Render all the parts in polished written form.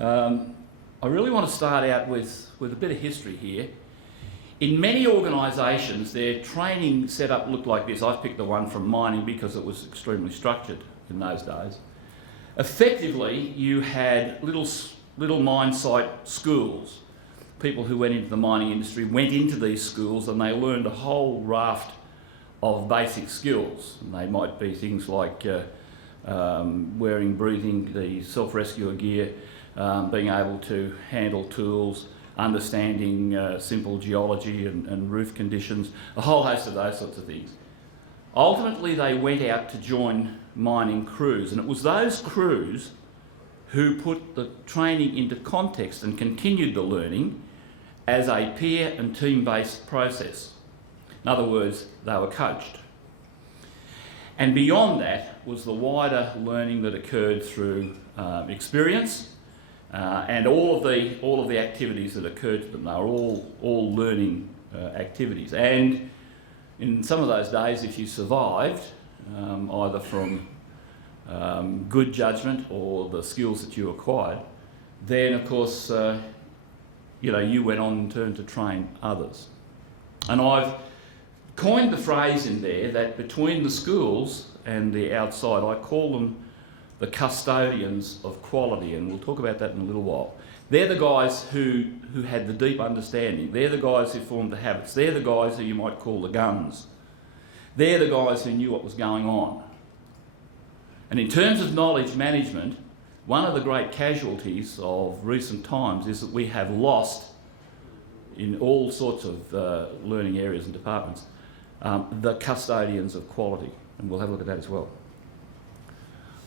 I really want to start out with a bit of history here. In many organisations, their training setup looked like this. I've picked the one from mining because it was extremely structured in those days. Effectively, you had little mine site schools. People who went into the mining industry went into these schools and they learned a whole raft of basic skills. And they might be things like wearing, breathing, the self-rescue gear, being able to handle tools, understanding simple geology and roof conditions, a whole host of those sorts of things. Ultimately, they went out to join mining crews, and it was those crews who put the training into context and continued the learning as a peer and team-based process. In other words, they were coached. And beyond that was the wider learning that occurred through experience and all of the activities that occurred to them. They were all learning activities. And in some of those days, if you survived, either from good judgment or the skills that you acquired, then of course you went on in turn to train others. And I've coined the phrase in there that between the schools and the outside, I call them the custodians of quality, and we'll talk about that in a little while. They're the guys who had the deep understanding. They're the guys who formed the habits. They're the guys who you might call the guns. They're the guys who knew what was going on. And in terms of knowledge management, one of the great casualties of recent times is that we have lost, in all sorts of learning areas and departments, the custodians of quality. And we'll have a look at that as well.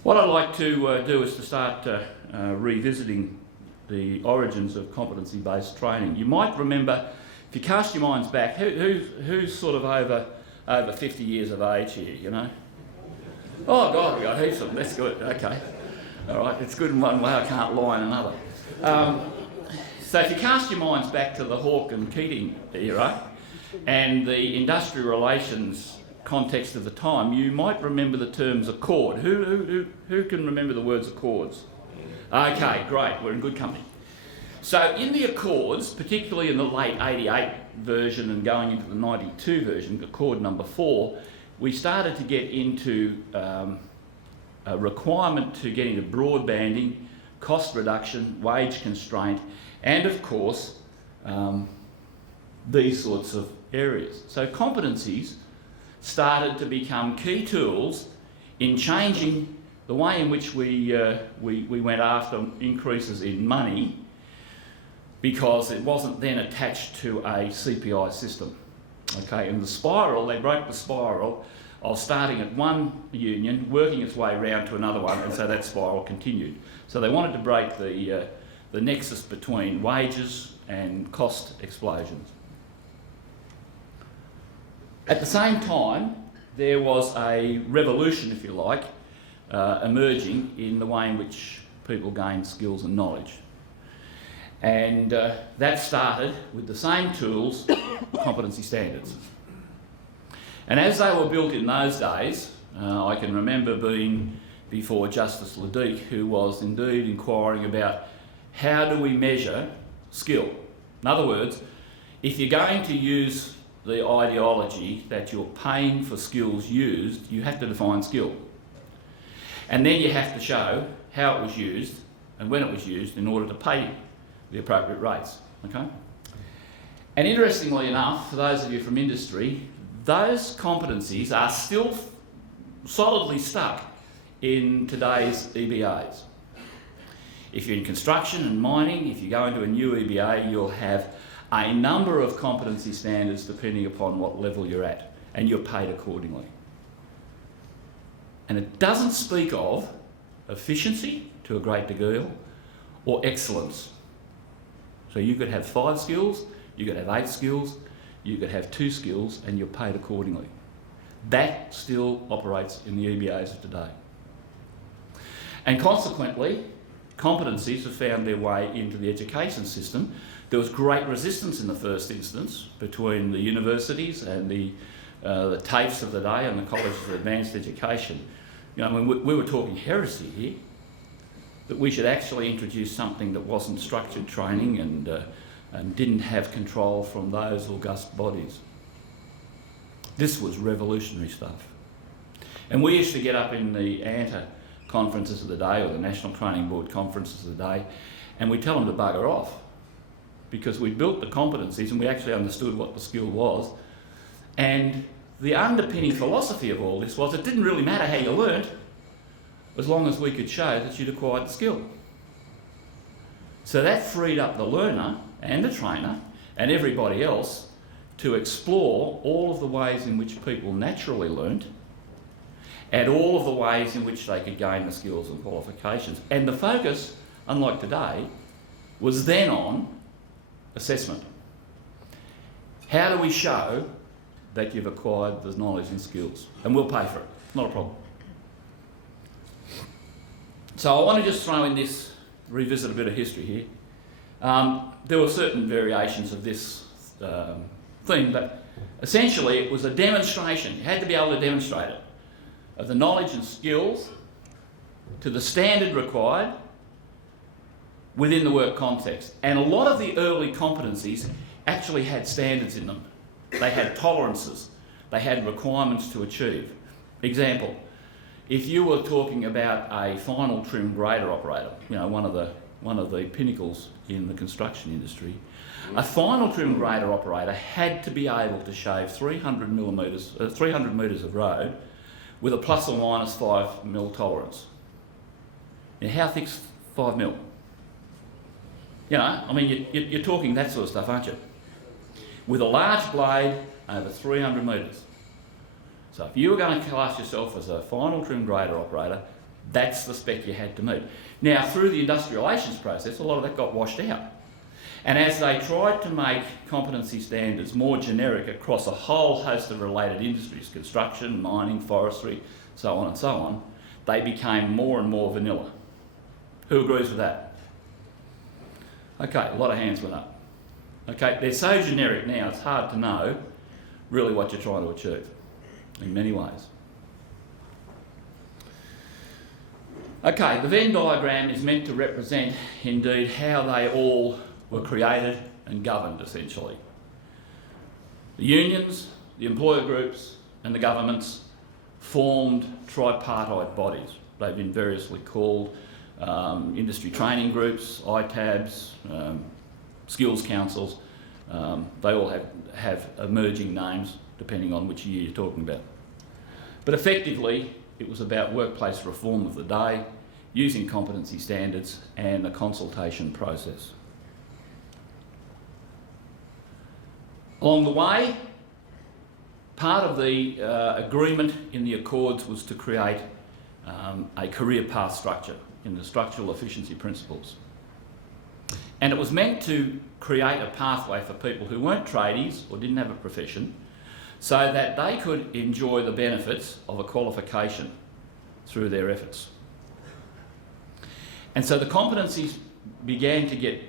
What I'd like to do is to start revisiting the origins of competency-based training. You might remember, if you cast your minds back, who's sort of over 50 years of age here, you know? Oh God, we got heaps of them. That's good. Okay. All right, it's good in one way, I can't lie in another. So if you cast your minds back to the Hawke and Keating era and the industrial relations context of the time, you might remember the terms accord. Who can remember the words accords? Okay, great, we're in good company. So in the accords, particularly in the late 88 version and going into the 92 version, accord number 4, we started to get into a requirement to get into broadbanding, cost reduction, wage constraint, and of course, these sorts of areas. So competencies started to become key tools in changing the way in which we went after increases in money, because it wasn't then attached to a CPI system. Okay, and the spiral, they broke the spiral of starting at one union, working its way round to another one, and so that spiral continued. So they wanted to break the nexus between wages and cost explosions. At the same time, there was a revolution, if you like, emerging in the way in which people gain skills and knowledge. And that started with the same tools, competency standards. And as they were built in those days, I can remember being before Justice Ledeek, who was indeed inquiring about how do we measure skill. In other words, if you're going to use the ideology that you're paying for skills used, you have to define skill. And then you have to show how it was used and when it was used in order to pay the appropriate rates, okay? And interestingly enough, for those of you from industry, those competencies are still solidly stuck in today's EBAs. If you're in construction and mining, if you go into a new EBA, you'll have a number of competency standards depending upon what level you're at, and you're paid accordingly. And it doesn't speak of efficiency to a great degree or excellence. So you could have 5 skills, you could have 8 skills, you could have 2 skills, and you're paid accordingly. That still operates in the EBAs of today. And consequently, competencies have found their way into the education system. There was great resistance in the first instance between the universities and the TAFEs of the day and the colleges of advanced education. You know, I mean, we were talking heresy here. that we should actually introduce something that wasn't structured training and didn't have control from those august bodies. This was revolutionary stuff. And we used to get up in the ANTA conferences of the day, or the National Training Board conferences of the day, and we'd tell them to bugger off, because we built the competencies and we actually understood what the skill was. And the underpinning philosophy of all this was it didn't really matter how you learnt, as long as we could show that you'd acquired the skill. So that freed up the learner and the trainer and everybody else to explore all of the ways in which people naturally learnt and all of the ways in which they could gain the skills and qualifications. And the focus, unlike today, was then on assessment. How do we show that you've acquired the knowledge and skills? And we'll pay for it, not a problem. So I want to just throw in this, revisit a bit of history here. There were certain variations of this thing, but essentially it was a demonstration. You had to be able to demonstrate it, of the knowledge and skills to the standard required within the work context. And a lot of the early competencies actually had standards in them. They had tolerances. They had requirements to achieve. Example, if you were talking about a final trim grader operator, you know, one of the pinnacles in the construction industry, a final trim grader operator had to be able to shave 300 metres of road with a plus or minus 5 mil tolerance. Now, how thick's 5 mil? You know, I mean, you're talking that sort of stuff, aren't you? With a large blade over 300 metres. So if you were going to class yourself as a final trim grader operator, that's the spec you had to meet. Now, through the industrialisation process, a lot of that got washed out. And as they tried to make competency standards more generic across a whole host of related industries, construction, mining, forestry, so on and so on, they became more and more vanilla. Who agrees with that? Okay, a lot of hands went up. Okay, they're so generic now, it's hard to know really what you're trying to achieve in many ways. Okay, the Venn diagram is meant to represent indeed how they all were created and governed essentially. The unions, the employer groups and the governments formed tripartite bodies. They've been variously called industry training groups, ITABs, skills councils. They all have emerging names depending on which year you're talking about. But effectively, it was about workplace reform of the day, using competency standards and a consultation process. Along the way, part of the agreement in the Accords was to create a career path structure in the structural efficiency principles. And it was meant to create a pathway for people who weren't tradies or didn't have a profession so that they could enjoy the benefits of a qualification through their efforts. And so the competencies began to get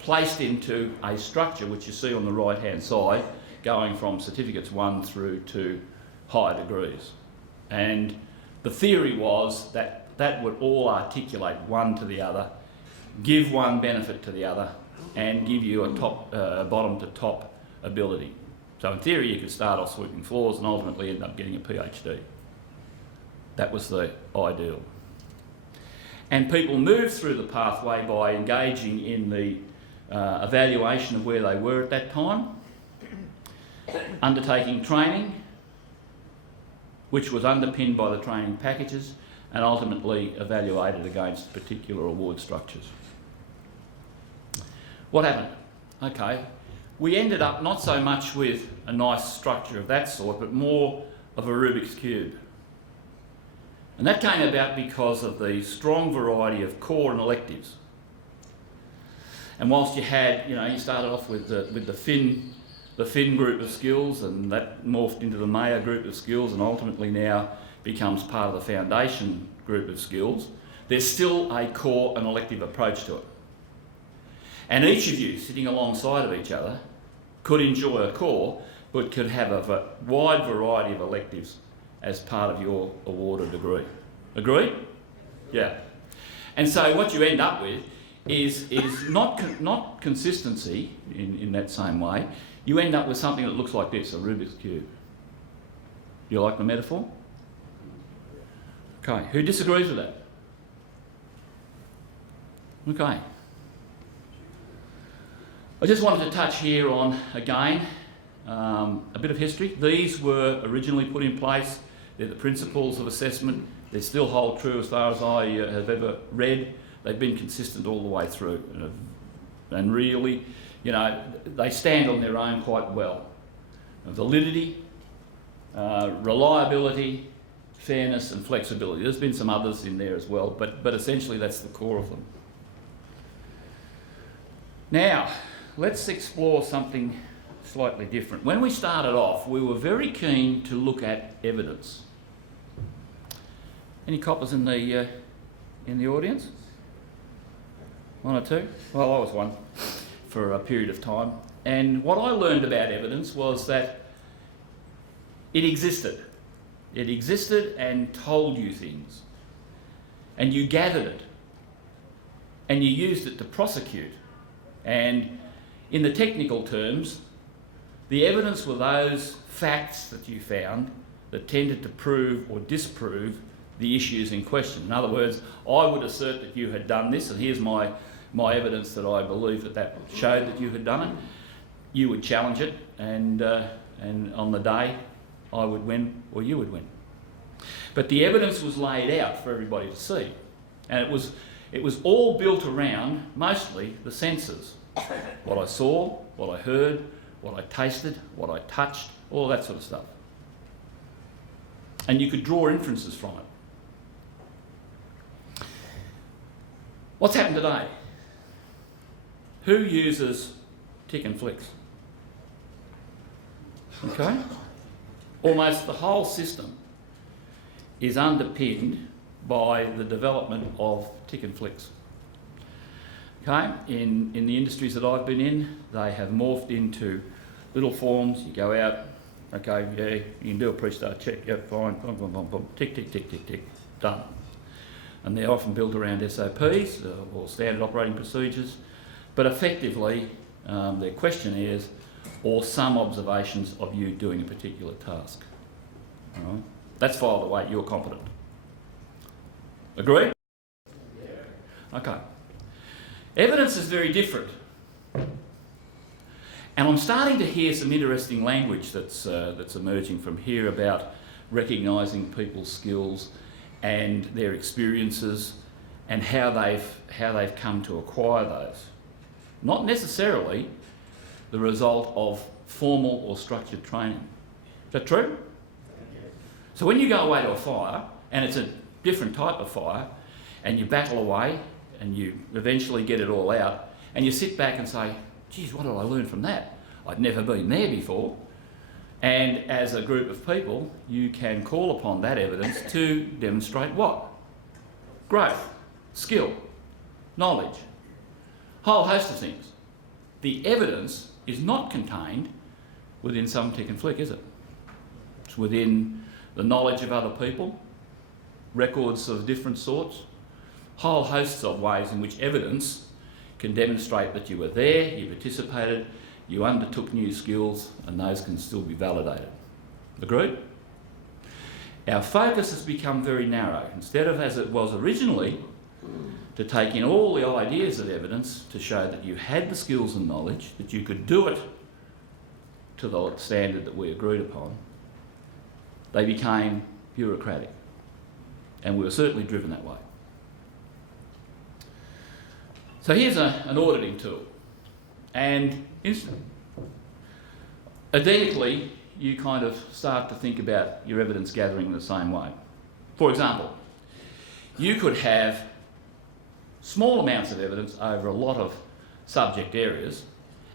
placed into a structure which you see on the right-hand side, going from certificates 1 through to higher degrees. And the theory was that that would all articulate one to the other, give one benefit to the other, and give you a bottom to top ability. So in theory you could start off sweeping floors and ultimately end up getting a PhD. That was the ideal. And people moved through the pathway by engaging in the evaluation of where they were at that time, undertaking training, which was underpinned by the training packages and ultimately evaluated against particular award structures. What happened? Okay, we ended up not so much with a nice structure of that sort, but more of a Rubik's Cube. And that came about because of the strong variety of core and electives. And whilst you had, you started off with the Fin group of skills, and that morphed into the Mayer group of skills, and ultimately now becomes part of the foundation group of skills, there's still a core and elective approach to it. And each of you sitting alongside of each other could enjoy a core, but could have a wide variety of electives as part of your awarded degree. Agreed? Yeah. And so what you end up with is not consistency in that same way. You end up with something that looks like this, a Rubik's Cube. You like the metaphor? Okay, who disagrees with that? Okay. I just wanted to touch here on, again, a bit of history. These were originally put in place. They're the principles of assessment. They still hold true as far as I have ever read. They've been consistent all the way through. And really, you know, they stand on their own quite well. Validity, reliability, fairness and flexibility. There's been some others in there as well, but essentially that's the core of them. Now, let's explore something slightly different. When we started off, we were very keen to look at evidence. Any coppers in the audience? One or two? Well, I was one for a period of time. And what I learned about evidence was that it existed. It existed and told you things. And you gathered it. And you used it to prosecute. And in the technical terms, the evidence were those facts that you found that tended to prove or disprove the issues in question. In other words, I would assert that you had done this, and here's my evidence that I believe that showed that you had done it. You would challenge it, and on the day, I would win or you would win. But the evidence was laid out for everybody to see, and it was all built around mostly the senses. What I saw, what I heard, what I tasted, what I touched, all that sort of stuff. And you could draw inferences from it. What's happened today? Who uses tick and flicks? Okay? Almost the whole system is underpinned by the development of tick and flicks. Okay? In the industries that I've been in, they have morphed into little forms. You go out, okay, yeah, you can do a pre-start check, yep, fine, boom, boom, boom, boom, tick, tick, tick, tick, tick, done. And they're often built around SOPs or standard operating procedures, but effectively they're questionnaires or some observations of you doing a particular task. All right? That's filed away, you're competent. Agreed? Yeah. Okay. Evidence is very different. And I'm starting to hear some interesting language that's emerging from here about recognising people's skills and their experiences and how they've come to acquire those. Not necessarily the result of formal or structured training. Is that true? So when you go away to a fire, and it's a different type of fire, and you battle away, and you eventually get it all out, and you sit back and say, geez, what did I learn from that? I'd never been there before. And as a group of people, you can call upon that evidence to demonstrate what? Growth, skill, knowledge, whole host of things. The evidence is not contained within some tick and flick, is it? It's within the knowledge of other people, records of different sorts, whole hosts of ways in which evidence can demonstrate that you were there, you participated, you undertook new skills, and those can still be validated. Agreed? Our focus has become very narrow. Instead of, as it was originally, to take in all the ideas of evidence to show that you had the skills and knowledge, that you could do it to the standard that we agreed upon, they became bureaucratic. And we were certainly driven that way. So here's an auditing tool. And identically, you kind of start to think about your evidence gathering in the same way. For example, you could have small amounts of evidence over a lot of subject areas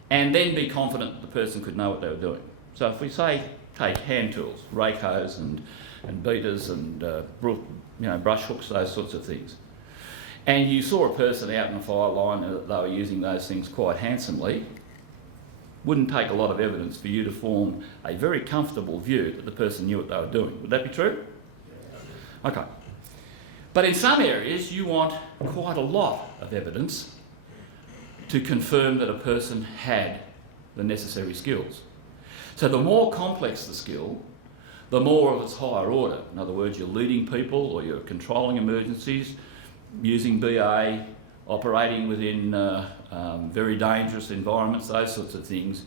and then be confident that the person could know what they were doing. So if we say, take hand tools, rake hoes and beaters and brush hooks, those sorts of things, and you saw a person out in a fire line and they were using those things quite handsomely, wouldn't take a lot of evidence for you to form a very comfortable view that the person knew what they were doing. Would that be true? Okay. But in some areas, you want quite a lot of evidence to confirm that a person had the necessary skills. So the more complex the skill, the more of its higher order. In other words, you're leading people or you're controlling emergencies, using BA, operating within very dangerous environments, those sorts of things.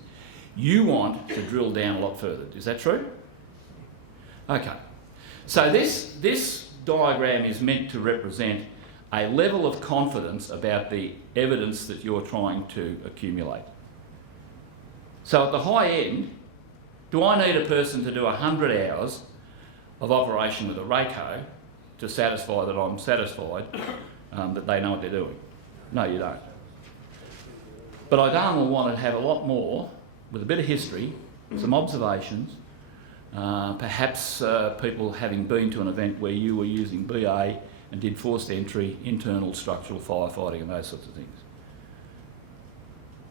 You want to drill down a lot further. Is that true? Okay. So this diagram is meant to represent a level of confidence about the evidence that you're trying to accumulate. So at the high end, do I need a person to do 100 hours of operation with a RACO to satisfy that I'm satisfied that they know what they're doing? No, you don't. But I darn well want to have a lot more with a bit of history, some observations, perhaps people having been to an event where you were using BA and did forced entry, internal structural firefighting and those sorts of things.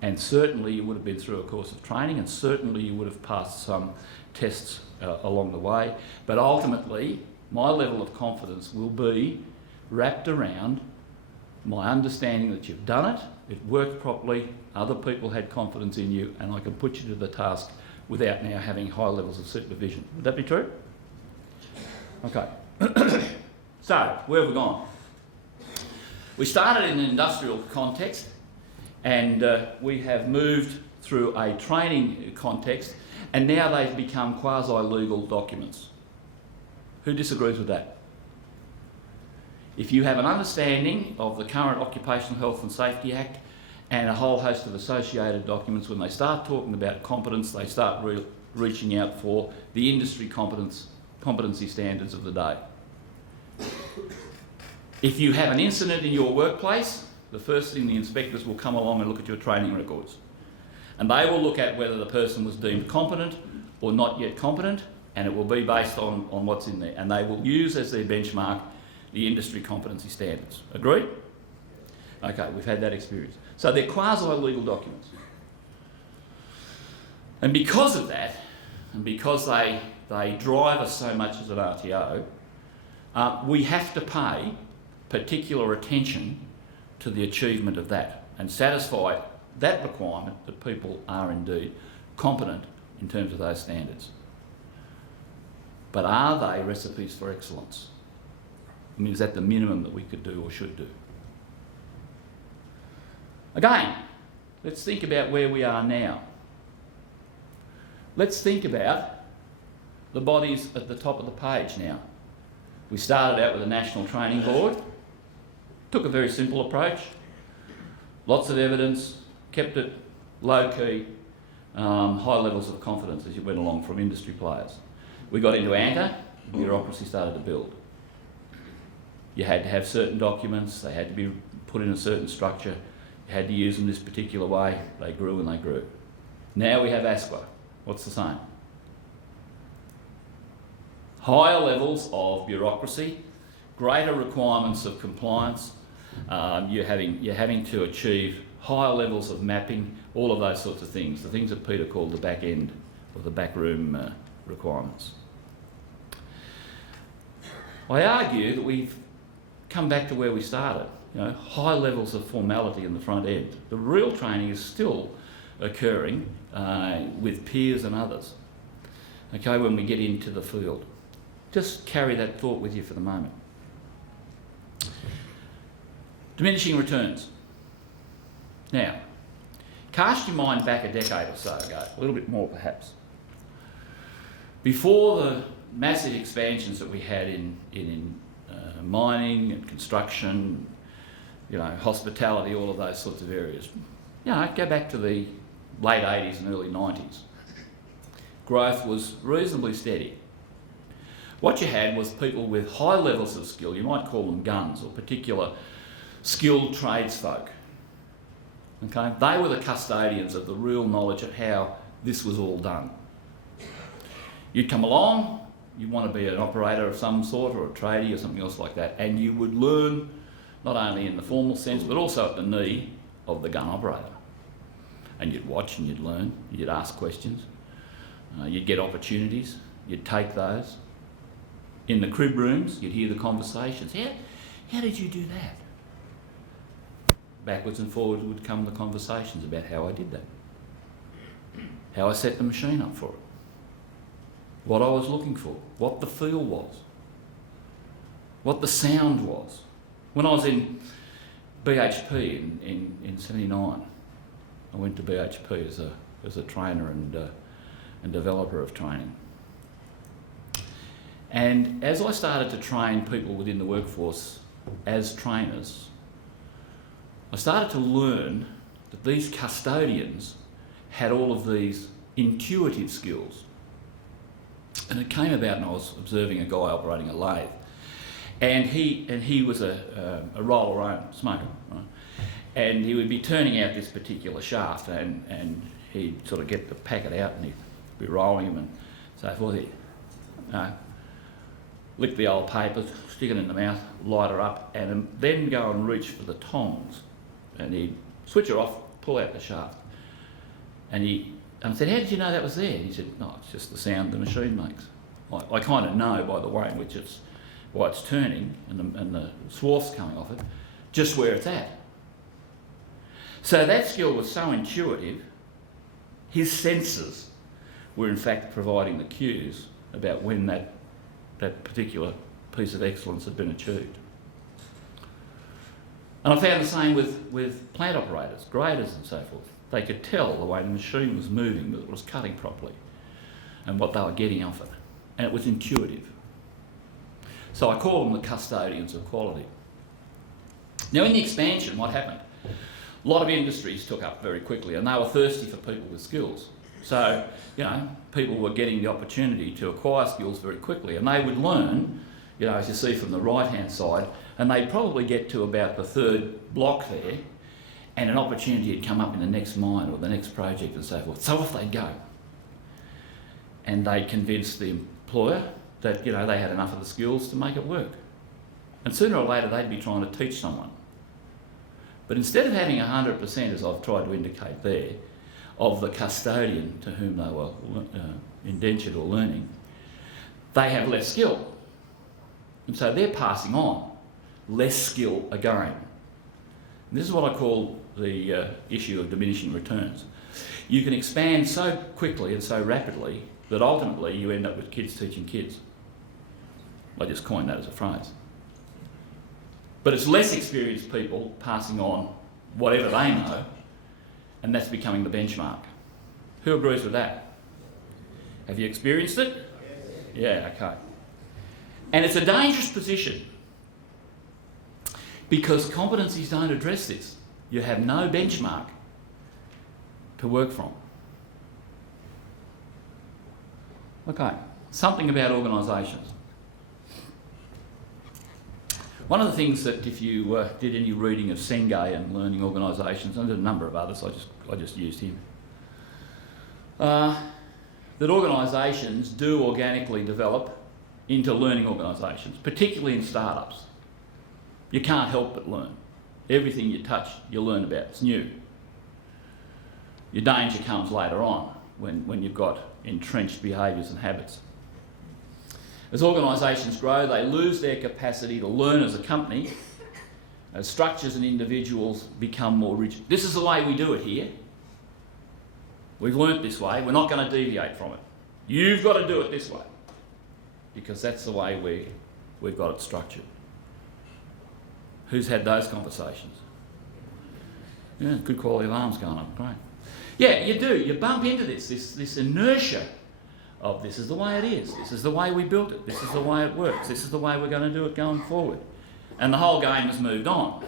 And certainly you would have been through a course of training, and certainly you would have passed some tests along the way. But ultimately, my level of confidence will be wrapped around my understanding that you've done it, it worked properly, other people had confidence in you, and I can put you to the task without now having high levels of supervision. Would that be true? Okay. So, where have we gone? We started in an industrial context, and we have moved through a training context, and now they've become quasi-legal documents. Who disagrees with that? If you have an understanding of the current Occupational Health and Safety Act and a whole host of associated documents, when they start talking about competence, they start reaching out for the industry competency standards of the day. If you have an incident in your workplace, the first thing the inspectors will come along and look at your training records. And they will look at whether the person was deemed competent or not yet competent, and it will be based on what's in there. And they will use as their benchmark the industry competency standards. Agreed? Okay, we've had that experience. So they're quasi-legal documents. And because of that, and because they drive us so much as an RTO, we have to pay particular attention to the achievement of that and satisfy that requirement that people are indeed competent in terms of those standards. But are they recipes for excellence? I mean, is that the minimum that we could do or should do? Again, let's think about where we are now. Let's think about the bodies at the top of the page now. We started out with a National Training Board, took a very simple approach, lots of evidence, kept it low-key, high levels of confidence as you went along from industry players. We got into ANTA, bureaucracy started to build. You had to have certain documents, they had to be put in a certain structure, you had to use them this particular way, they grew and they grew. Now we have ASQA. What's the same? Higher levels of bureaucracy, greater requirements of compliance, you're having to achieve higher levels of mapping, all of those sorts of things, the things that Peter called the back end or the back room requirements. I argue that we've come back to where we started, high levels of formality in the front end. The real training is still occurring with peers and others, okay, when we get into the field. Just carry that thought with you for the moment. Diminishing returns. Now, cast your mind back a decade or so ago, a little bit more perhaps. Before the massive expansions that we had in mining and construction, hospitality, all of those sorts of areas. Go back to the late 80s and early 90s. Growth was reasonably steady. What you had was people with high levels of skill, you might call them guns or particular skilled tradesfolk. Okay? They were the custodians of the real knowledge of how this was all done. You'd come along, you want to be an operator of some sort or a tradie or something else like that, and you would learn not only in the formal sense but also at the knee of the gun operator. And you'd watch and you'd learn, you'd ask questions, you'd get opportunities, you'd take those. In the crib rooms, you'd hear the conversations. How did you do that? Backwards and forwards would come the conversations about how I did that. How I set the machine up for it. What I was looking for. What the feel was. What the sound was. When I was in BHP in 79, I went to BHP as a trainer and developer of training. And as I started to train people within the workforce as trainers, I started to learn that these custodians had all of these intuitive skills. And it came about, and I was observing a guy operating a lathe. And he was a roller-own smoker, right? And he would be turning out this particular shaft, and he'd sort of get the packet out and he'd be rolling them and so forth. He'd lick the old paper, stick it in the mouth, light her up, and then go and reach for the tongs. And he'd switch her off, pull out the shaft. And I said, how did you know that was there? And he said, no, it's just the sound the machine makes. I kind of know by the way in which why it's turning and the swarf's coming off it, just where it's at. So that skill was so intuitive, his senses were in fact providing the cues about when that particular piece of excellence had been achieved. And I found the same with plant operators, graders and so forth. They could tell the way the machine was moving, that it was cutting properly, and what they were getting off it. And it was intuitive. So I call them the custodians of quality. Now in the expansion, what happened? A lot of industries took up very quickly, and they were thirsty for people with skills. So, people were getting the opportunity to acquire skills very quickly, and they would learn, as you see from the right-hand side, and they'd probably get to about the third block there, and an opportunity had come up in the next mine or the next project and so forth. So off they'd go. And they convinced the employer that, they had enough of the skills to make it work. And sooner or later they'd be trying to teach someone. But instead of having 100%, as I've tried to indicate there, of the custodian to whom they were indentured or learning, they have less skill. And so they're passing on less skill again. And this is what I call the issue of diminishing returns. You can expand so quickly and so rapidly that ultimately you end up with kids teaching kids. I just coined that as a phrase. But it's less experienced people passing on whatever they know, and that's becoming the benchmark. Who agrees with that? Have you experienced it? Yeah, okay. And it's a dangerous position because competencies don't address this. You have no benchmark to work from. Okay, something about organisations. One of the things that if you did any reading of Senge and learning organisations, and a number of others, I just used him, that organisations do organically develop into learning organisations, particularly in startups. You can't help but learn. Everything you touch, you learn about. It's new. Your danger comes later on when you've got entrenched behaviours and habits. As organisations grow, they lose their capacity to learn as a company, as structures and individuals become more rigid. This is the way we do it here. We've learnt this way, we're not going to deviate from it. You've got to do it this way, because that's the way we've got it structured. Who's had those conversations? Yeah, good quality of arms going up, great. Yeah, you do, you bump into this inertia of this is the way it is, this is the way we built it, this is the way it works, this is the way we're going to do it going forward. And the whole game has moved on.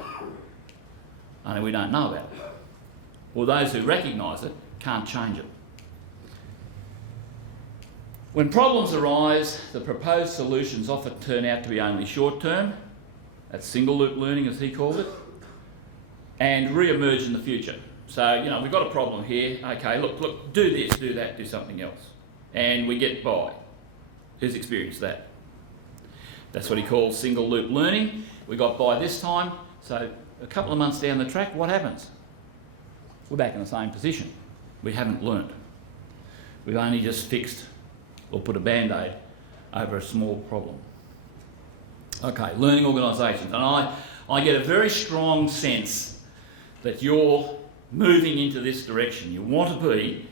Only we don't know about it. Or those who recognise it can't change it. When problems arise, the proposed solutions often turn out to be only short-term, that's single loop learning as he called it, and re-emerge in the future. So, we've got a problem here, okay, look, do this, do that, do something else. And we get by. Who's experienced that? That's what he calls single loop learning. We got by this time, so a couple of months down the track, what happens? We're back in the same position. We haven't learnt. We've only just fixed or put a band-aid over a small problem. Okay, learning organisations. And I get a very strong sense that you're moving into this direction. You want to be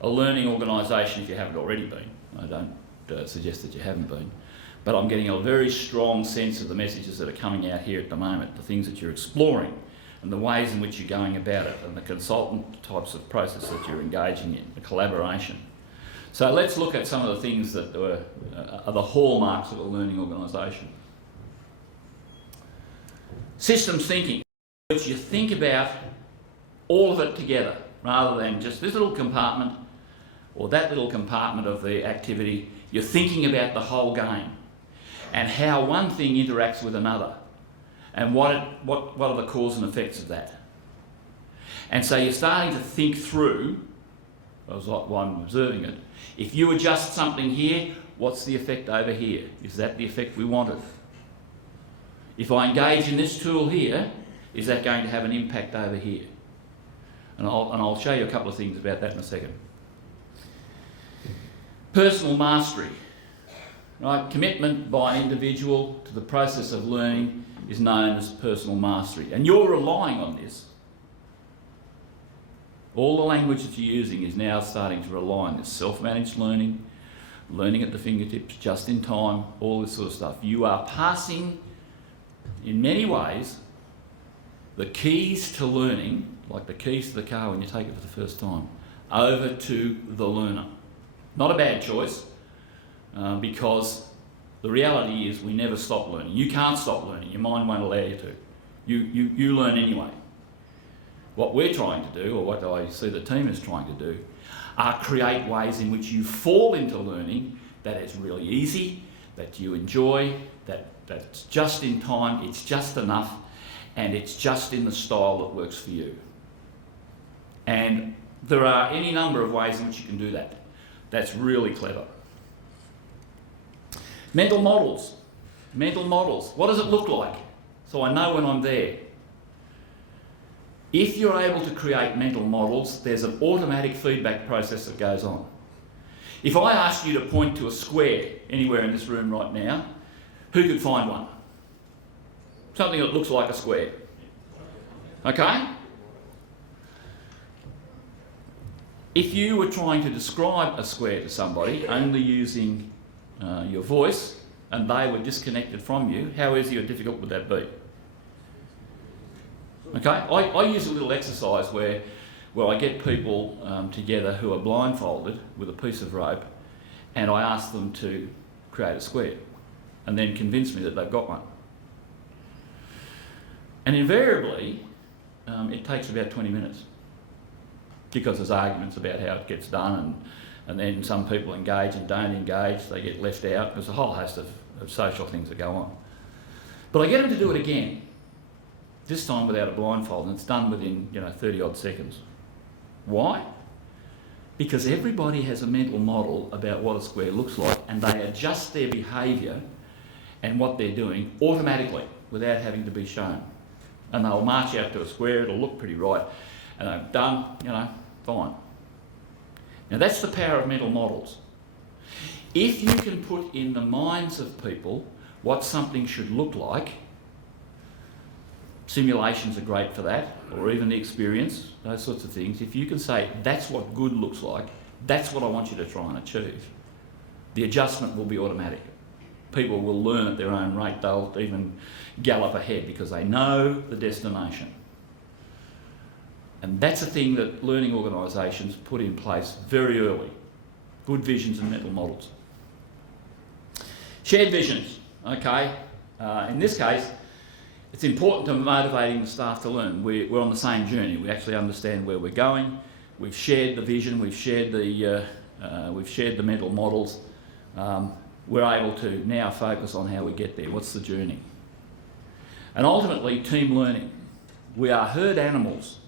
a learning organisation if you haven't already been. I don't suggest that you haven't been. But I'm getting a very strong sense of the messages that are coming out here at the moment, the things that you're exploring and the ways in which you're going about it and the consultant types of process that you're engaging in, the collaboration. So let's look at some of the things that are the hallmarks of a learning organisation. Systems thinking, which you think about all of it together rather than just this little compartment or that little compartment of the activity. You're thinking about the whole game and how one thing interacts with another and what are the cause and effects of that. And so you're starting to think through, while I'm observing it, if you adjust something here, what's the effect over here? Is that the effect we wanted? If I engage in this tool here, is that going to have an impact over here? And I'll show you a couple of things about that in a second. Personal mastery. Right? Commitment by an individual to the process of learning is known as personal mastery. And you're relying on this. All the language that you're using is now starting to rely on this. Self-managed learning, learning at the fingertips, just in time, all this sort of stuff. You are passing, in many ways, the keys to learning, like the keys to the car when you take it for the first time, over to the learner. Not a bad choice, because the reality is we never stop learning. You can't stop learning. Your mind won't allow you to. You learn anyway. What we're trying to do, or what I see the team is trying to do, are create ways in which you fall into learning that is really easy, that you enjoy, that's just in time, it's just enough, and it's just in the style that works for you. And there are any number of ways in which you can do that. That's really clever. Mental models. Mental models. What does it look like? So I know when I'm there. If you're able to create mental models, there's an automatic feedback process that goes on. If I ask you to point to a square anywhere in this room right now, who could find one? Something that looks like a square. Okay? If you were trying to describe a square to somebody only using your voice and they were disconnected from you, how easy or difficult would that be? Okay, I use a little exercise where I get people together who are blindfolded with a piece of rope, and I ask them to create a square and then convince me that they've got one. And invariably, it takes about 20 minutes because there's arguments about how it gets done, and then some people engage and don't engage, they get left out. There's a whole host of social things that go on. But I get them to do it again. This time without a blindfold, and it's done within 30 odd seconds. Why? Because everybody has a mental model about what a square looks like, and they adjust their behaviour and what they're doing automatically without having to be shown. And they'll march out to a square, it'll look pretty right, and they're done, fine. Now that's the power of mental models. If you can put in the minds of people what something should look like, simulations are great for that, or even the experience, those sorts of things. If you can say, that's what good looks like, that's what I want you to try and achieve, the adjustment will be automatic. People will learn at their own rate. They'll even gallop ahead because they know the destination. And that's a thing that learning organisations put in place very early. Good visions and mental models. Shared visions, okay. In this case, it's important to motivating the staff to learn. We're on the same journey. We actually understand where we're going. We've shared the vision. We've shared the mental models. We're able to now focus on how we get there. What's the journey? And ultimately, team learning. We are herd animals,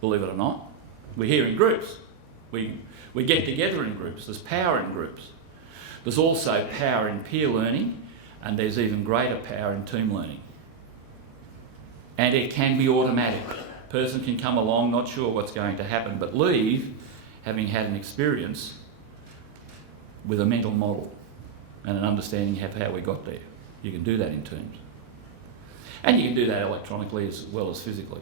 believe it or not. We're here in groups. We get together in groups. There's power in groups. There's also power in peer learning, and there's even greater power in team learning. And it can be automatic. A person can come along, not sure what's going to happen, but leave having had an experience with a mental model and an understanding of how we got there. You can do that in Teams. And you can do that electronically as well as physically.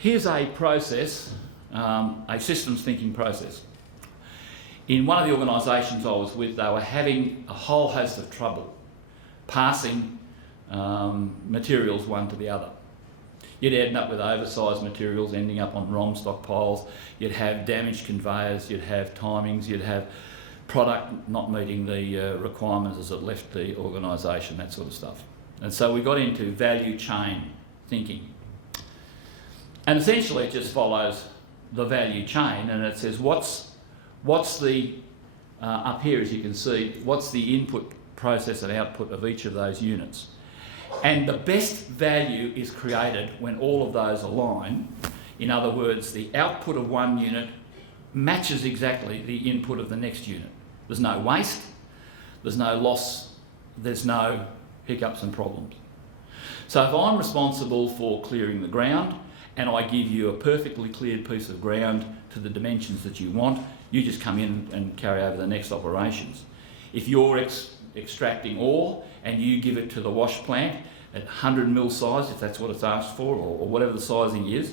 Here's a process, a systems thinking process. In one of the organisations I was with, they were having a whole host of trouble passing materials one to the other. You'd end up with oversized materials ending up on ROM stockpiles, you'd have damaged conveyors, you'd have timings, you'd have product not meeting the requirements as it left the organisation, that sort of stuff. And so we got into value chain thinking. And essentially it just follows the value chain, and it says what's the, up here as you can see, what's the input, process and output of each of those units. And the best value is created when all of those align. In other words, the output of one unit matches exactly the input of the next unit. There's no waste, there's no loss, there's no hiccups and problems. So if I'm responsible for clearing the ground and I give you a perfectly cleared piece of ground to the dimensions that you want, you just come in and carry over the next operations. If you're extracting ore and you give it to the wash plant at 100 mil size, if that's what it's asked for, or whatever the sizing is,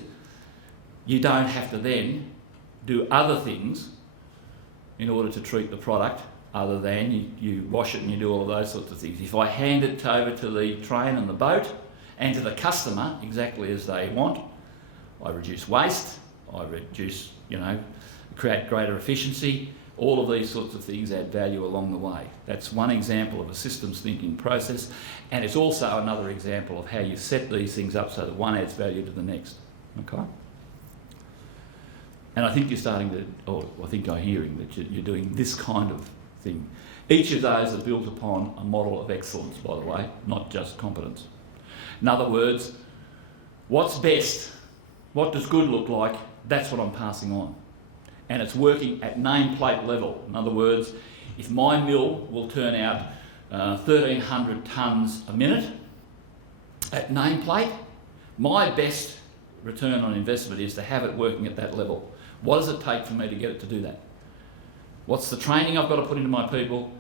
you don't have to then do other things in order to treat the product other than you wash it and you do all of those sorts of things. If I hand it over to the train and the boat and to the customer exactly as they want, I reduce waste, I reduce, create greater efficiency. All of these sorts of things add value along the way. That's one example of a systems thinking process, and it's also another example of how you set these things up so that one adds value to the next. Okay? And I think you're starting to, or I think I'm hearing that you're doing this kind of thing. Each of those are built upon a model of excellence, by the way, not just competence. In other words, what's best? What does good look like? That's what I'm passing on. And it's working at nameplate level. In other words, if my mill will turn out 1,300 tonnes a minute at nameplate, my best return on investment is to have it working at that level. What does it take for me to get it to do that? What's the training I've got to put into my people?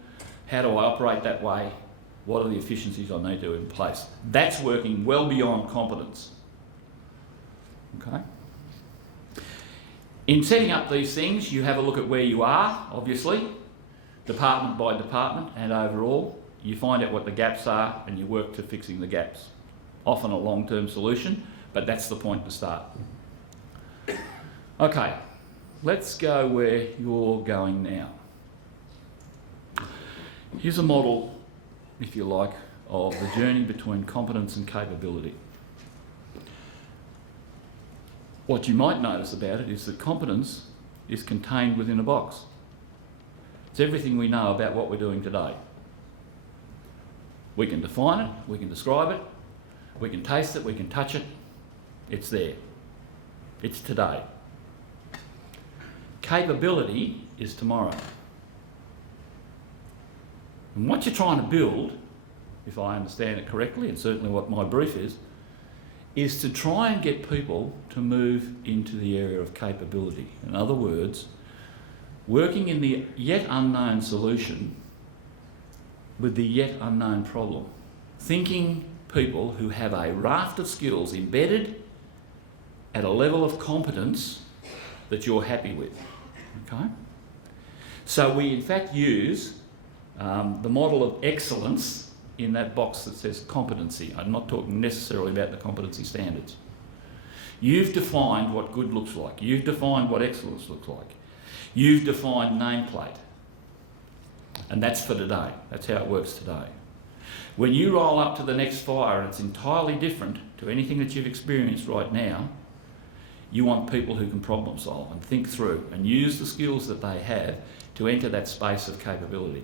How do I operate that way? What are the efficiencies I need to have in place? That's working well beyond competence. Okay? In setting up these things, you have a look at where you are, obviously, department by department, and overall, you find out what the gaps are and you work to fixing the gaps. Often a long-term solution, but that's the point to start. Okay, let's go where you're going now. Here's a model, if you like, of the journey between competence and capability. What you might notice about it is that competence is contained within a box. It's everything we know about what we're doing today. We can define it, we can describe it, we can taste it, we can touch it. It's there. It's today. Capability is tomorrow. And what you're trying to build, if I understand it correctly, and certainly what my brief is to try and get people to move into the area of capability. In other words, working in the yet unknown solution with the yet unknown problem. Thinking people who have a raft of skills embedded at a level of competence that you're happy with. Okay? So we in fact use the model of excellence in that box that says competency. I'm not talking necessarily about the competency standards. You've defined what good looks like. You've defined what excellence looks like. You've defined nameplate. And that's for today. That's how it works today. When you roll up to the next fire and it's entirely different to anything that you've experienced right now, you want people who can problem solve and think through and use the skills that they have to enter that space of capability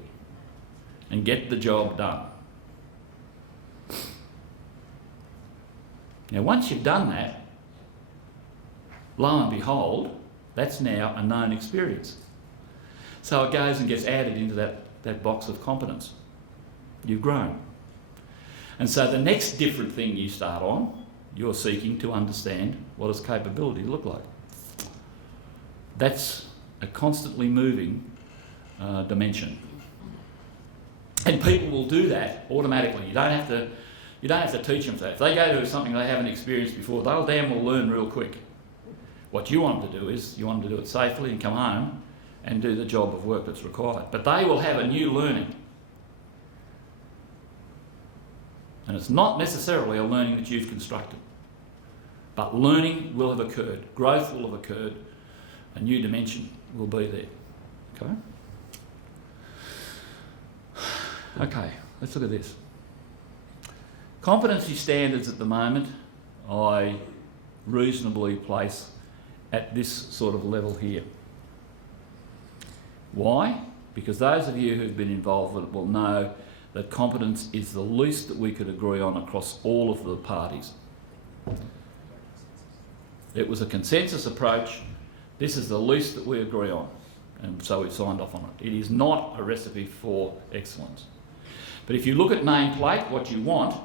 and get the job done. Now, once you've done that, lo and behold, that's now a known experience. So it goes and gets added into that box of competence. You've grown. And so the next different thing you start on, you're seeking to understand what does capability look like. That's a constantly moving dimension. And people will do that automatically. You don't have to teach them that. If they go to something they haven't experienced before, they'll damn well learn real quick. What you want them to do is you want them to do it safely and come home and do the job of work that's required. But they will have a new learning. And it's not necessarily a learning that you've constructed. But learning will have occurred, growth will have occurred, a new dimension will be there. Okay? Okay, let's look at this. Competency standards at the moment, I reasonably place at this sort of level here. Why? Because those of you who've been involved with it will know that competence is the least that we could agree on across all of the parties. It was a consensus approach. This is the least that we agree on, and so we've signed off on it. It is not a recipe for excellence. But if you look at nameplate, what you want,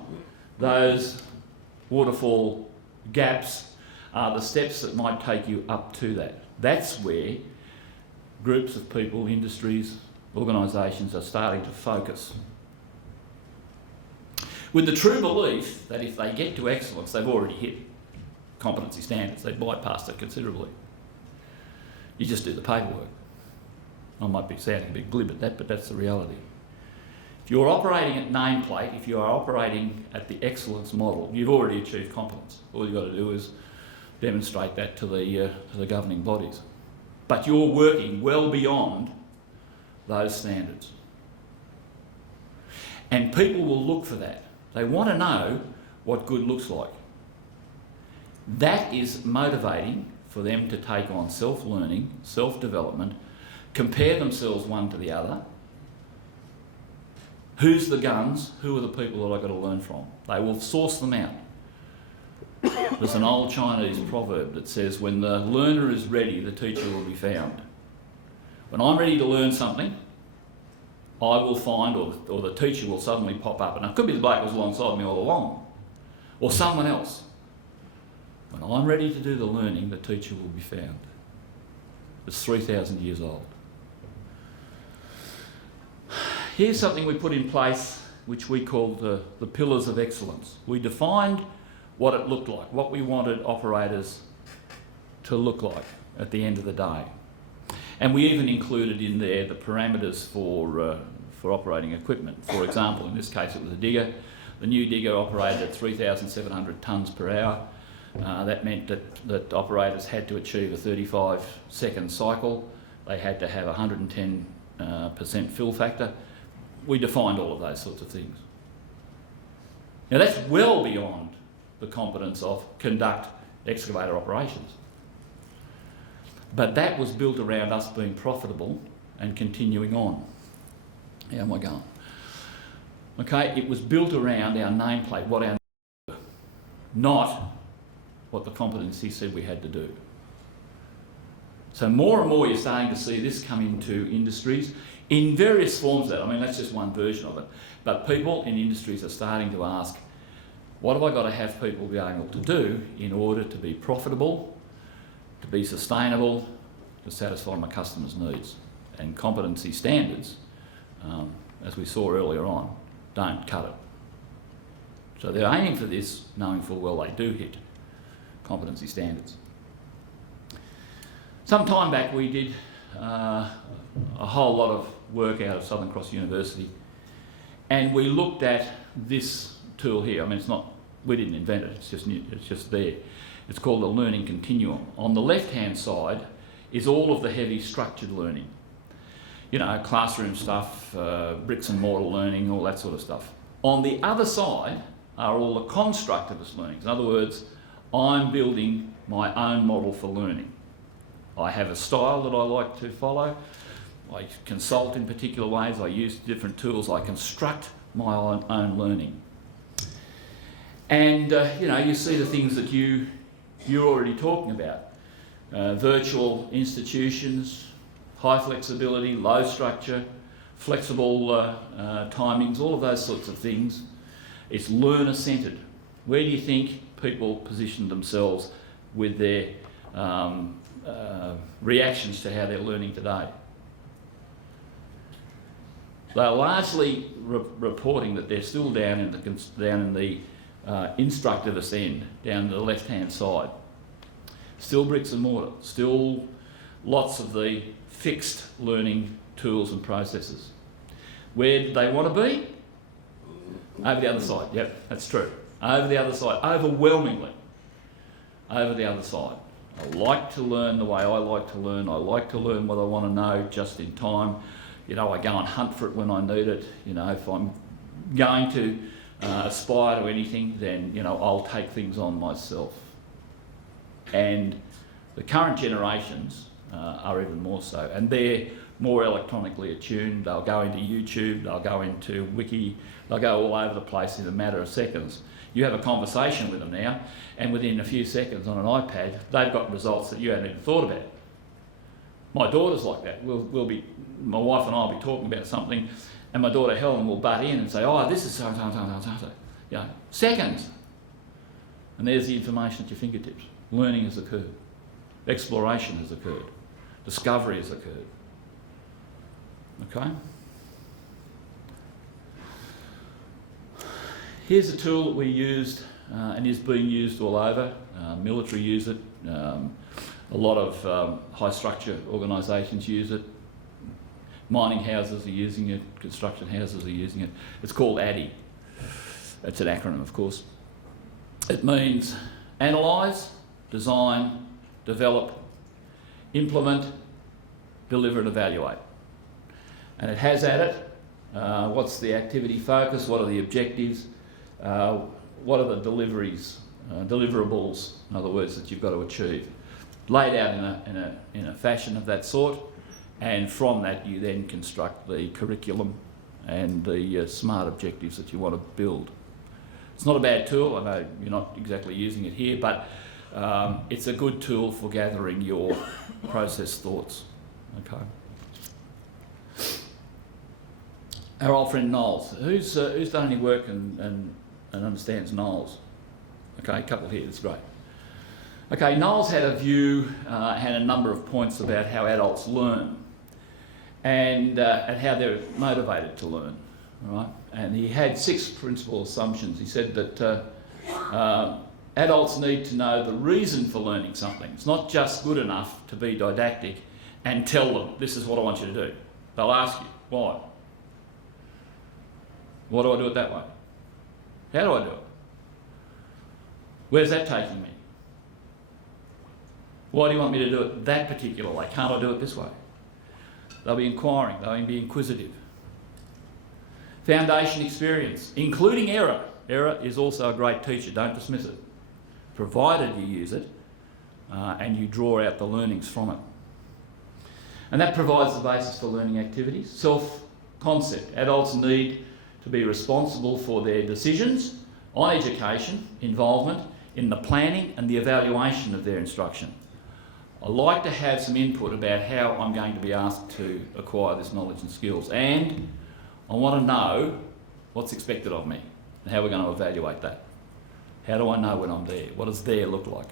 those waterfall gaps are the steps that might take you up to that. That's where groups of people, industries, organisations are starting to focus. With the true belief that if they get to excellence, they've already hit competency standards. They've bypassed it considerably. You just do the paperwork. I might be sounding a bit glib at that, but that's the reality. If you're operating at nameplate, if you are operating at the excellence model, you've already achieved competence. All you've got to do is demonstrate that to the governing bodies. But you're working well beyond those standards. And people will look for that. They want to know what good looks like. That is motivating for them to take on self-learning, self-development, compare themselves one to the other. Who's the guns? Who are the people that I've got to learn from? They will source them out. There's an old Chinese proverb that says, when the learner is ready, the teacher will be found. When I'm ready to learn something, I will find, or the teacher will suddenly pop up. And it could be the bloke who was alongside me all along, or someone else. When I'm ready to do the learning, the teacher will be found. It's 3,000 years old. Here's something we put in place which we called the pillars of excellence. We defined what it looked like, what we wanted operators to look like at the end of the day. And we even included in there the parameters for operating equipment. For example, in this case it was a digger. The new digger operated at 3,700 tonnes per hour. That meant that operators had to achieve a 35-second cycle. They had to have 110% fill factor. We defined all of those sorts of things. Now that's well beyond the competence of conduct excavator operations. But that was built around us being profitable and continuing on. How am I going? Okay, it was built around our nameplate, what our not what the competency said we had to do. So more and more you're starting to see this come into industries in various forms of that. I mean, that's just one version of it. But people in industries are starting to ask, what have I got to have people be able to do in order to be profitable, to be sustainable, to satisfy my customers' needs? And competency standards, as we saw earlier on, don't cut it. So they're aiming for this, knowing full well they do hit competency standards. Some time back we did a whole lot of work out of Southern Cross University, and we looked at this tool here. I mean, it's not, we didn't invent it, it's just new, it's just there. It's called the Learning Continuum. On the left-hand side is all of the heavy structured learning. You know, classroom stuff, bricks and mortar learning, all that sort of stuff. On the other side are all the constructivist learnings. In other words, I'm building my own model for learning. I have a style that I like to follow. I consult in particular ways. I use different tools. I construct my own learning. And, you know, you see the things that you're already talking about. Virtual institutions, high flexibility, low structure, flexible timings, all of those sorts of things. It's learner-centred. Where do you think people position themselves with their reactions to how they're learning today? They're largely reporting that they're still down in the instructivist end, down the left-hand side. Still bricks and mortar, still lots of the fixed learning tools and processes. Where do they want to be? Over the other side. Yep, that's true. Over the other side, overwhelmingly. Over the other side. I like to learn the way I like to learn. I like to learn what I want to know just in time. You know, I go and hunt for it when I need it. You know, if I'm going to aspire to anything, then, you know, I'll take things on myself. And the current generations are even more so. And they're more electronically attuned. They'll go into YouTube, they'll go into Wiki, they'll go all over the place in a matter of seconds. You have a conversation with them now, and within a few seconds on an iPad, they've got results that you hadn't even thought about. My daughter's like that. My wife and I will be talking about something, and my daughter Helen will butt in and say, oh, this is so. You know, seconds. And there's the information at your fingertips. Learning has occurred. Exploration has occurred. Discovery has occurred. Okay? Here's a tool that we used and is being used all over. Military use it. A lot of high structure organisations use it. Mining houses are using it. Construction houses are using it. It's called ADDI. It's an acronym, of course. It means analyse, design, develop, implement, deliver and evaluate. And it has at it what's the activity focus, what are the objectives, what are the deliverables, in other words, that you've got to achieve. Laid out in a fashion of that sort, and from that you then construct the curriculum and the smart objectives that you want to build. It's not a bad tool. I know you're not exactly using it here, but it's a good tool for gathering your process thoughts. Okay. Our old friend Knowles. Who's done any work and understands Knowles? Okay, a couple here, that's great. Okay, Knowles had a view, had a number of points about how adults learn and how they're motivated to learn, all right? And he had 6 principal assumptions. He said that adults need to know the reason for learning something. It's not just good enough to be didactic and tell them, this is what I want you to do. They'll ask you, why? Why do I do it that way? How do I do it? Where's that taking me? Why do you want me to do it that particular way? Can't I do it this way? They'll be inquiring, they'll be inquisitive. Foundation experience, including error. Error is also a great teacher, don't dismiss it. Provided you use it and you draw out the learnings from it. And that provides the basis for learning activities. Self-concept. Adults need to be responsible for their decisions on education, involvement in the planning and the evaluation of their instruction. I like to have some input about how I'm going to be asked to acquire this knowledge and skills, and I want to know what's expected of me and how we're going to evaluate that. How do I know when I'm there? What does there look like?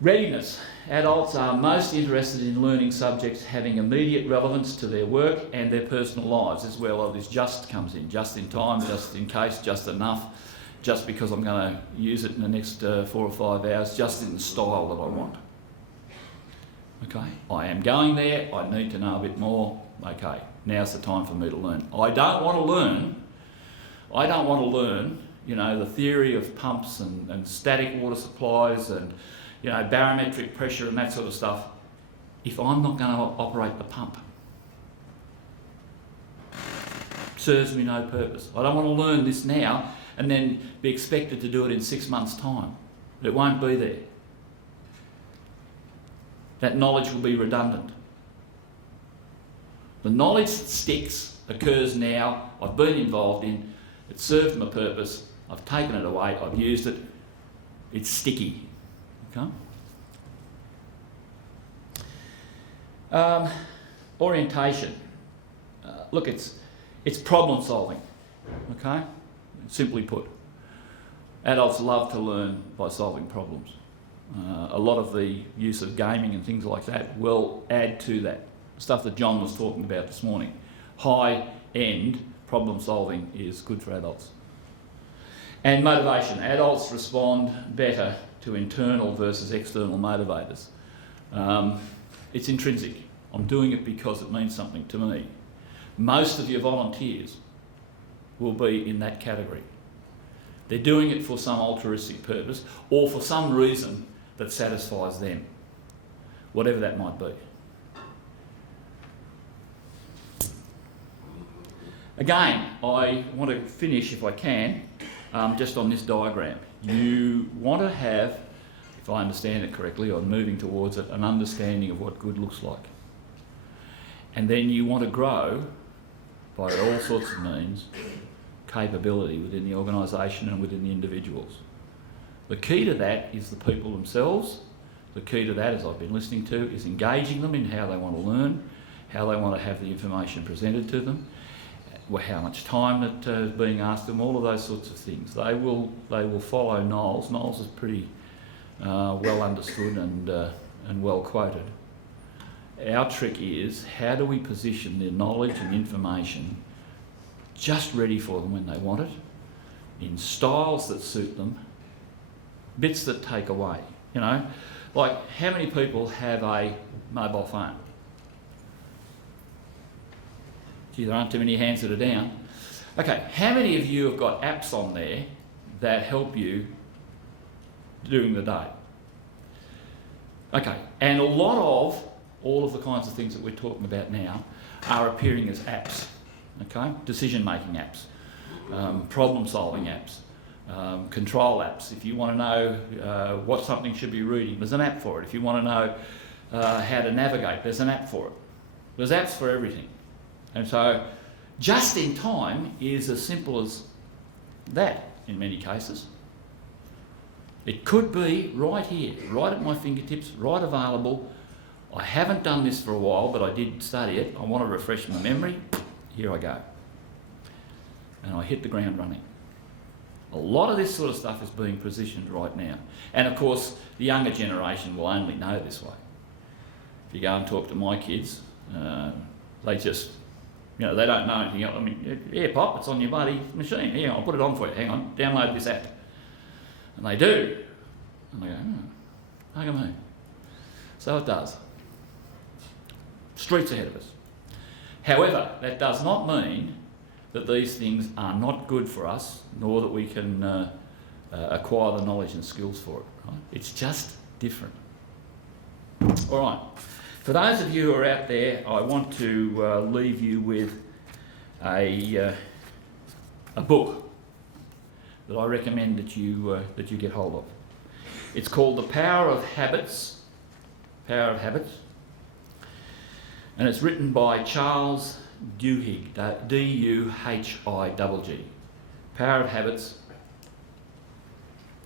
Readiness. Adults are most interested in learning subjects having immediate relevance to their work and their personal lives. This is where a lot of this just comes in. Just in time, just in case, just enough, just because I'm going to use it in the next 4 or 5 hours, just in the style that I want. Okay, I am going there, I need to know a bit more. Okay, now's the time for me to learn. I don't want to learn, you know, the theory of pumps and static water supplies and, you know, barometric pressure and that sort of stuff if I'm not going to operate the pump. Serves me no purpose. I don't want to learn this now and then be expected to do it in 6 months' time. It won't be there. That knowledge will be redundant. The knowledge that sticks occurs now, I've been involved in, it served my purpose, I've taken it away, I've used it, it's sticky. Okay? Orientation. Look, it's problem solving. Okay? Simply put. Adults love to learn by solving problems. A lot of the use of gaming and things like that will add to that. stuff that John was talking about this morning. High-end problem solving is good for adults. And motivation. Adults respond better to internal versus external motivators. It's intrinsic. I'm doing it because it means something to me. Most of your volunteers will be in that category. They're doing it for some altruistic purpose or for some reason that satisfies them, whatever that might be. Again, I want to finish, if I can, just on this diagram. You want to have, if I understand it correctly, or moving towards it, an understanding of what good looks like. And then you want to grow, by all sorts of means, capability within the organisation and within the individuals. The key to that is the people themselves. The key to that, as I've been listening to, is engaging them in how they want to learn, how they want to have the information presented to them, how much time that is being asked them, all of those sorts of things. They will follow Knowles. Knowles is pretty well understood and well quoted. Our trick is, how do we position their knowledge and information just ready for them when they want it, in styles that suit them, bits that take away, you know? Like, how many people have a mobile phone? Gee, there aren't too many hands that are down. Okay, how many of you have got apps on there that help you during the day? Okay, and a lot of all of the kinds of things that we're talking about now are appearing as apps, okay? Decision-making apps, problem-solving apps, control apps. If you want to know what something should be reading, there's an app for it. If you want to know how to navigate, there's an app for it. There's apps for everything. And so just in time is as simple as that in many cases. It could be right here, right at my fingertips, right available. I haven't done this for a while, but I did study it. I want to refresh my memory. Here I go. And I hit the ground running. A lot of this sort of stuff is being positioned right now. And of course, the younger generation will only know this way. If you go and talk to my kids, they just, you know, they don't know anything else. I mean, yeah, Pop, it's on your bloody machine. Here, I'll put it on for you. Hang on, download this app. And they do. And they go, hang on me. So it does. Streets ahead of us. However, that does not mean that these things are not good for us, nor that we can acquire the knowledge and skills for it. Right? It's just different. All right. For those of you who are out there, I want to leave you with a book that I recommend that you get hold of. It's called The Power of Habits. Power of Habits. And it's written by Charles Duhigg, D-U-H-I-G-G. Power of Habits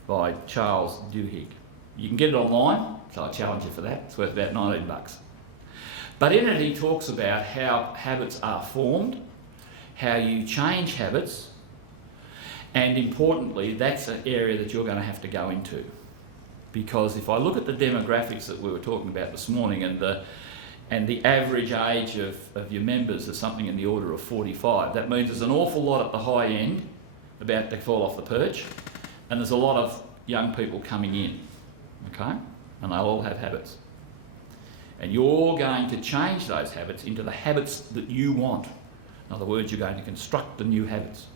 by Charles Duhigg. You can get it online, so I challenge you for that. It's worth about $19. But in it he talks about how habits are formed, how you change habits, and importantly, that's an area that you're going to have to go into. Because if I look at the demographics that we were talking about this morning, and the average age of your members is something in the order of 45. That means there's an awful lot at the high end about to fall off the perch, and there's a lot of young people coming in, okay? And they'll all have habits. And you're going to change those habits into the habits that you want. In other words, you're going to construct the new habits.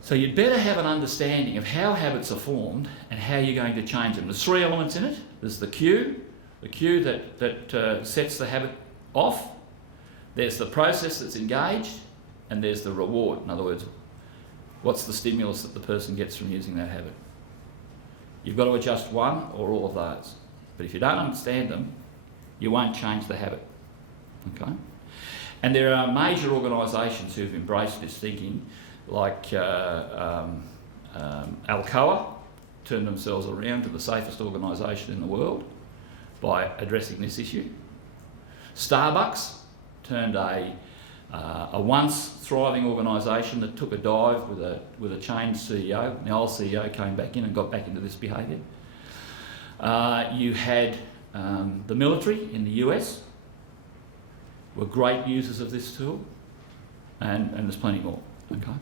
So you'd better have an understanding of how habits are formed and how you're going to change them. There's three elements in it. There's the cue that sets the habit off. There's the process that's engaged, and there's the reward. In other words, what's the stimulus that the person gets from using that habit? You've got to adjust one or all of those. But if you don't understand them, you won't change the habit. Okay? And there are major organisations who've embraced this thinking, like Alcoa turned themselves around to the safest organisation in the world by addressing this issue. Starbucks turned a once thriving organisation that took a dive with a changed CEO. The old CEO came back in and got back into this behaviour. You had The military in the US were great users of this tool, and there's plenty more. Okay.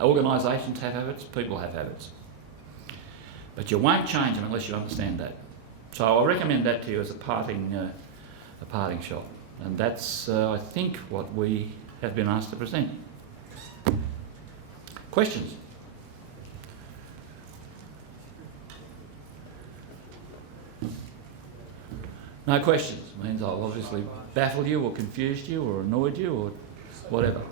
Organisations have habits, people have habits. But you won't change them unless you understand that. So I recommend that to you as a parting shot. And that's, I think, what we have been asked to present. Questions? No questions. Means I've obviously baffled you or confused you or annoyed you or whatever.